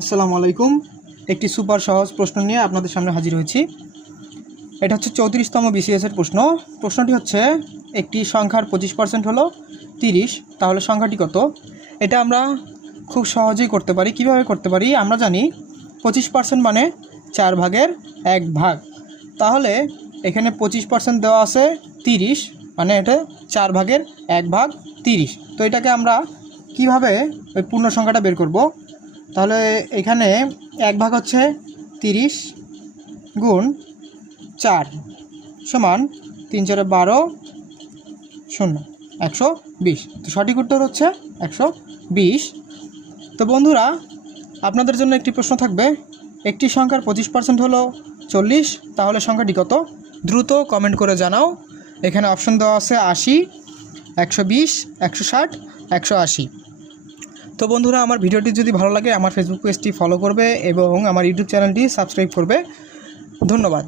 আসসালামু আলাইকুম। একটি সুপার সহজ প্রশ্ন নিয়ে আপনাদের সামনে হাজির হয়েছি। এটা হচ্ছে 34তম বিসিএসের প্রশ্ন। প্রশ্নটি হচ্ছে একটি সংখ্যার 25% হলো 30, তাহলে সংখ্যাটি কত? এটা আমরা খুব সহজেই করতে পারি। কিভাবে করতে পারি? আমরা জানি 25% মানে 4 ভাগের 1 ভাগ। তাহলে এখানে 25% দেওয়া আছে 30, মানে এটা 4 ভাগের 1 ভাগ 30। তো এটাকে আমরা কিভাবে ওই পূর্ণ সংখ্যাটা বের করব? তাহলে এখানে 1 ভাগ হচ্ছে 30 গুণ 4 সমান 3 4 12 0 120। তো সঠিক উত্তর হচ্ছে 120। তো বন্ধুরা, আপনাদের জন্য একটি প্রশ্ন থাকবে, একটি সংখ্যার 25% হলো 40, তাহলে সংখ্যাটি কত? দ্রুত কমেন্ট করে জানাও। এখানে অপশন দেওয়া আছে 80, 120, 160, 180। তো বন্ধুরা, আমার ভিডিওটি যদি ভালো লাগে আমার ফেসবুক পেজটি ফলো করবে এবং আমার ইউটিউব চ্যানেলটি সাবস্ক্রাইব করবে। ধন্যবাদ।